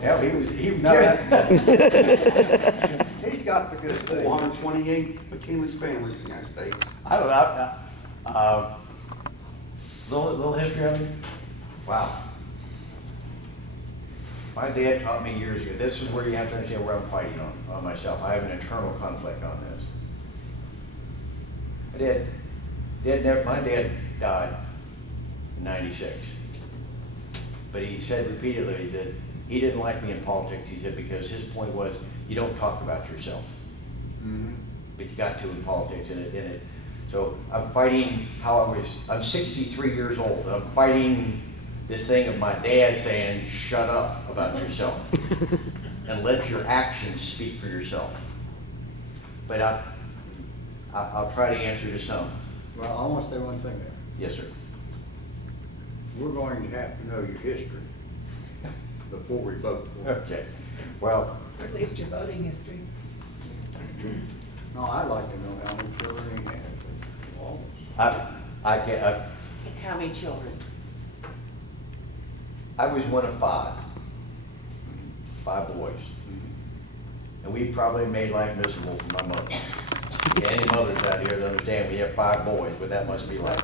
Yeah, he was No, he's got the good thing. 428 McKinley's families in the United States. I don't know. Little history of him. Wow. My dad taught me years ago. This is where you have to understand where I'm fighting on myself. I have an internal conflict on this. My dad died in '96, but he said repeatedly that he didn't like me in politics. He said because his point was you don't talk about yourself, but you got to in politics in it. So I'm fighting I'm 63 years old, and I'm fighting this thing of my dad saying, shut up about yourself and let your actions speak for yourself. But I'll try to answer to some. Well, I want to say one thing there. Yes, sir. We're going to have to know your history before we vote for it. Okay. Well, At least your voting history. No, I'd like to know how many children he has. I can't. How many children? I was one of five boys, and we probably made life miserable for my mother. Any mothers out here that understand we have 5 boys, but that must be life.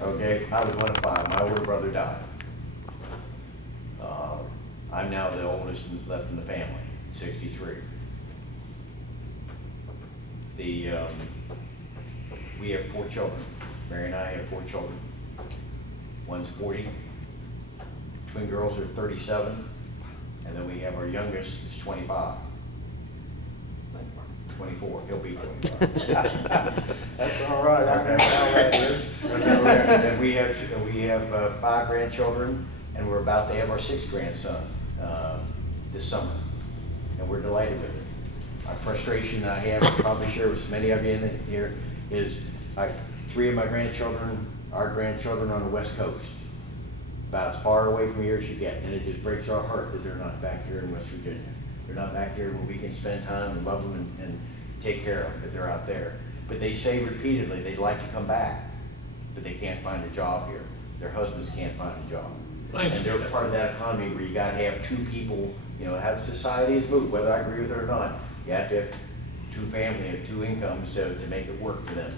Okay, I was one of 5. My older brother died. I'm now the oldest left in the family, 63. We have 4 children. Mary and I have 4 children. One's 40. Twin girls are 37. And then we have our youngest is 25. 24. He'll be 25. That's all right. I know how that is. And we have 5 grandchildren, and we're about to have our 6th grandson this summer, and we're delighted with it. Our frustration that I have, I'll probably share with many of you in here, is 3 of my grandchildren, our grandchildren, on the West Coast, about as far away from here as you get, and it just breaks our heart that they're not back here in West Virginia. They're not back here where we can spend time and love them and take care of them, but they're out there. But they say repeatedly they'd like to come back, but they can't find a job here. Their husbands can't find a job. And they're part of that economy where you got to have 2 people, you know, how society has moved, whether I agree with it or not. You have to have 2 families, 2 incomes to make it work for them.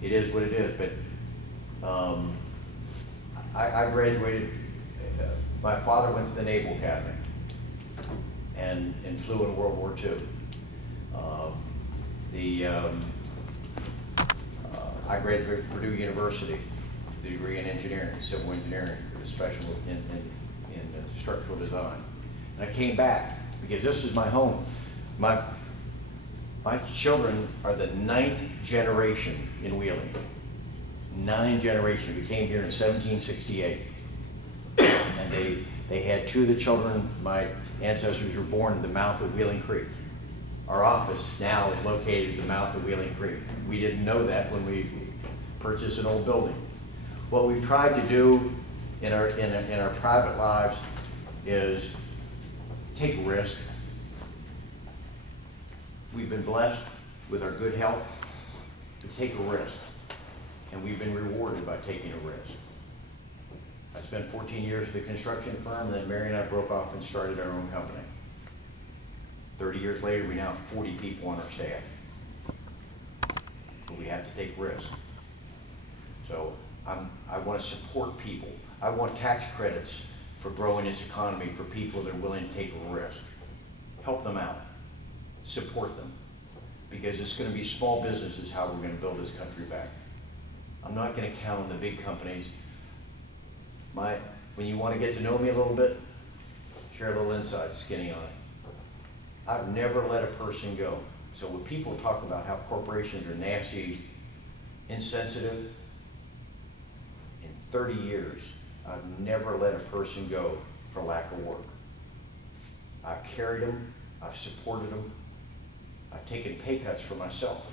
It is what it is. But I graduated, my father went to the Naval Academy and flew in World War II. I graduated from Purdue University, the degree in engineering, civil engineering, with a special in structural design. And I came back because this is my home. My children are the 9th generation in Wheeling. 9 generations. We came here in 1768. And they had 2 of the children, my ancestors were born in the mouth of Wheeling Creek. Our office now is located at the mouth of Wheeling Creek. We didn't know that when we purchased an old building. What we've tried to do in our private lives is take a risk. We've been blessed with our good health to take a risk, and we've been rewarded by taking a risk. I spent 14 years at the construction firm, and then Mary and I broke off and started our own company. 30 years later, we now have 40 people on our staff. But we have to take risks. So I want to support people. I want tax credits for growing this economy for people that are willing to take a risk. Help them out. Support them. Because it's going to be small businesses how we're going to build this country back. I'm not going to count on the big companies. When you want to get to know me a little bit, share a little inside skinny on it. I've never let a person go. So when people talk about how corporations are nasty, insensitive, in 30 years, I've never let a person go for lack of work. I've carried them, I've supported them, I've taken pay cuts for myself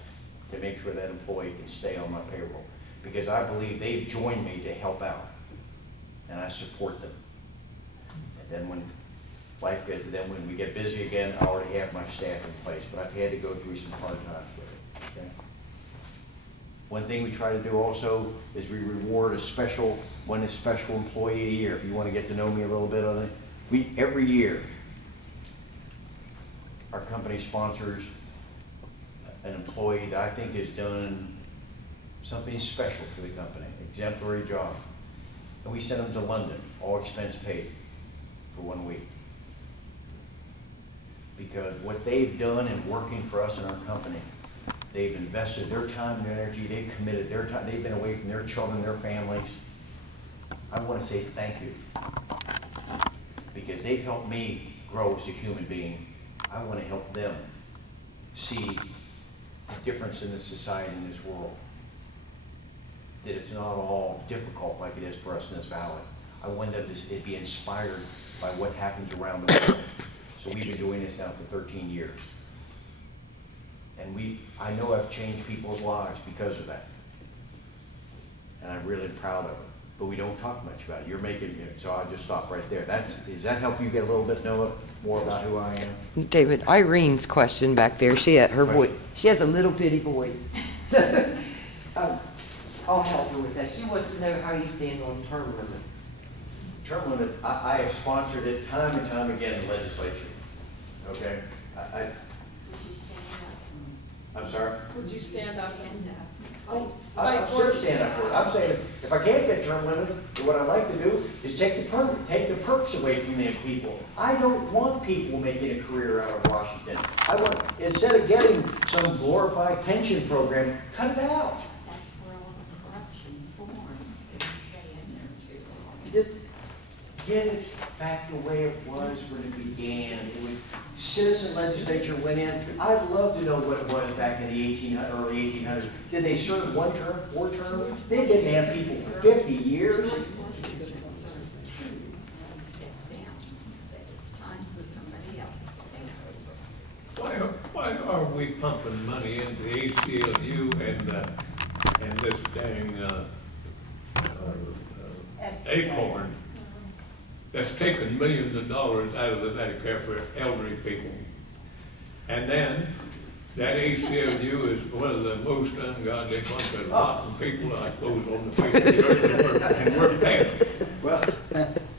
to make sure that employee can stay on my payroll, because I believe they've joined me to help out, and I support them. And then when life gets, then when we get busy again, I already have my staff in place, but I've had to go through some hard times with it. Okay? One thing we try to do also is we reward one special employee a year. If you want to get to know me a little bit on it, every year, our company sponsors an employee that I think has done something special for the company, exemplary job. And we send them to London, all expense paid, for 1 week. Because what they've done in working for us in our company, they've invested their time and energy, they've committed their time, they've been away from their children, their families. I want to say thank you. Because they've helped me grow as a human being. I want to help them see a difference in this society, in this world. That it's not all difficult like it is for us in this valley. I want them to be inspired by what happens around the world. So we've been doing this now for 13 years. And I know I've changed people's lives because of that. And I'm really proud of it. But we don't talk much about it. You're making it, so I'll just stop right there. Does that help you get a little bit more about who I am? David, Irene's question back there, she had her voice, Question. she has a little bitty voice. So, I'll help her with that. She wants to know how you stand on term limits. Term limits, I have sponsored it time and time again in the legislature. Okay? Would you stand up? I'm sorry? Would you stand up? I'm sure stand up for it. I'm saying if I can't get term limits, then what I'd like to do is take the perks away from the people. I don't want people making a career out of Washington. I want, instead of getting some glorified pension program, cut it out. That's where all the corruption forms, they stay in there too long. Just get it back the way it was when it began. It was citizen legislature went in. I'd love to know what it was back in the early 1800s. Did they serve 1 term, 4 terms? They didn't have people for 50 years. Why are we pumping money into the ACLU and this dang Acorn that's taken millions of dollars out of the Medicare for elderly people? And then that ACLU is one of the most ungodly bunch of rotten people, I suppose, on the face of the earth, and we're paying them. Well,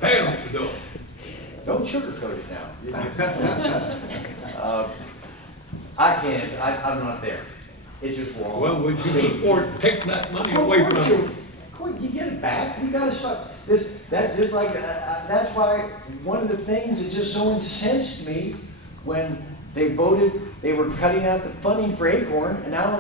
Paying them to do it. don't sugarcoat it now. I can't, I'm not there. It's just wrong. Well, would you support taking that money away from them? You get it back. You gotta start that's why one of the things that just so incensed me when they voted, they were cutting out the funding for Acorn, and now